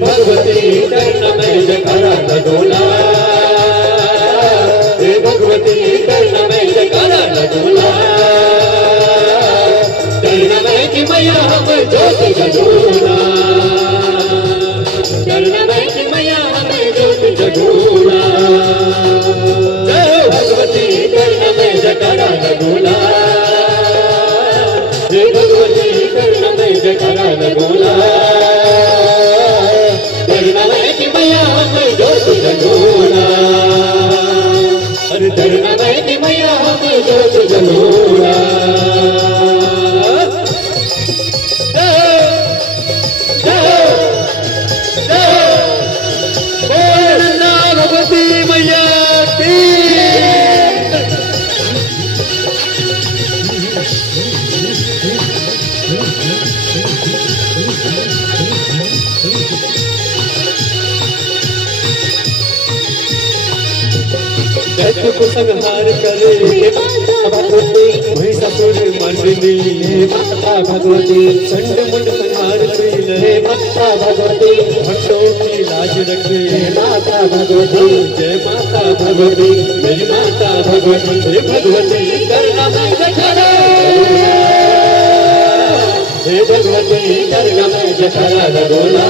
भगवती में जयकारा लगोला, हे भगवती कर्ण में जयकारा लगोला, कर्ण में की मैया हम ज्योत जगोला, कर्ण में की मैया हम ज्योत जगोला, जय भगवती कर्ण में जयकारा लगोला, हे भगवती कर्ण में जयकारा लगोला, कर्ण में की मैया हम ज्योत जगोला, अरे कर्ण में की मैया हम ज्योत जगोला, भगवती मैया की दैत्य को संहार करे भगवती महिषासुर मर्दिनी, माता भगवती चंड मुंड संहार हे माता भगवती भक्तों की लाज रखे, माता भगवती जय माता भगवती मेरी माता भगवती, हे भगवती कर्ण में जयकारा, हे भगवती कर्ण में जयकारा लगोला,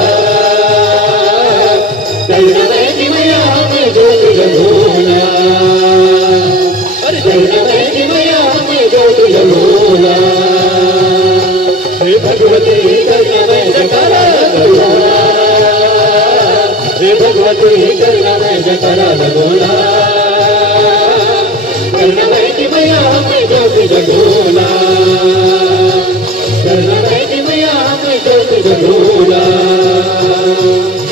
कर्ण में की मैया हमें ज्योत जगोला, अरे कर्ण में की मैया हमें ज्योत जगोला, हे भगवती कर्ण में जयकारा लगोला, हे भगवती कर्ण में जयकारा लगोला, कर्ण में की मैया हमें ज्योत जगोला, कर्ण में की मैया हमें ज्योत जगोला,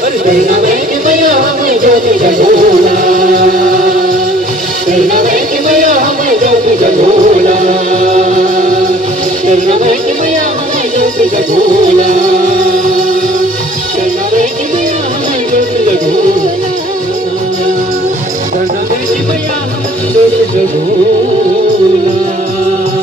अरे कर्ण में की मैया हमें ज्योत जगोला, कर्ण में की मैया हमें ज्योत जगोला, कर्ण में की मैया हमें ज्योत जगोला।